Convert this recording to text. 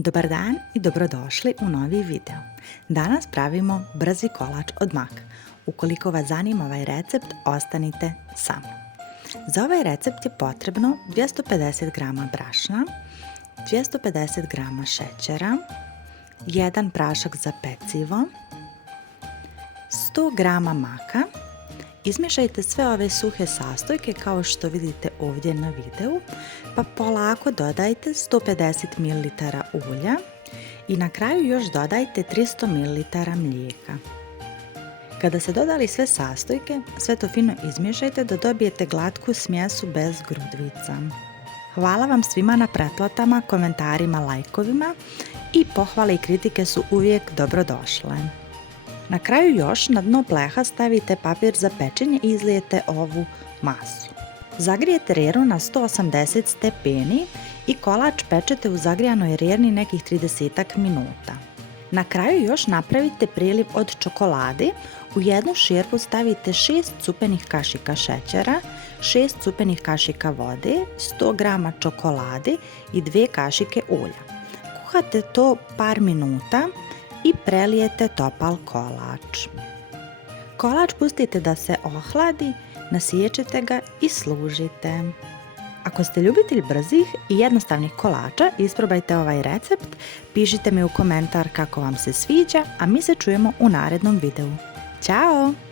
Dobar dan i dobrodošli u novi video. Danas pravimo brzi kolač od maka. Ukoliko vas zanima ovaj recept, ostanite sa mnom. Za ovaj recept je potrebno 250 g brašna, 250 g šećera, 1 prašak za pecivo, 100 g maka. Izmiješajte sve ove suhe sastojke kao što vidite ovdje na videu, pa polako dodajte 150 ml ulja i na kraju još dodajte 300 ml mlijeka. Kada ste dodali sve sastojke, sve to fino izmiješajte da dobijete glatku smjesu bez grudvica. Hvala vam svima na pretplatama, komentarima, lajkovima i pohvale i kritike su uvijek dobrodošle. Na kraju još na dno pleha stavite papir za pečenje i izlijete ovu masu. Zagrijete rernu na 180 stepeni i kolač pečete u zagrijanoj rerni nekih 30 minuta. Na kraju još napravite priliv od čokolade. U jednu šerpu stavite 6 cupenih kašika šećera, 6 cupenih kašika vode, 100 g čokolade i 2 kašike ulja. Kuhate to par minuta i prelijete topal kolač. Kolač pustite da se ohladi, nasiječete ga i služite. Ako ste ljubitelj brzih i jednostavnih kolača, isprobajte ovaj recept, pišite mi u komentar kako vam se sviđa, a mi se čujemo u narednom videu. Ćao!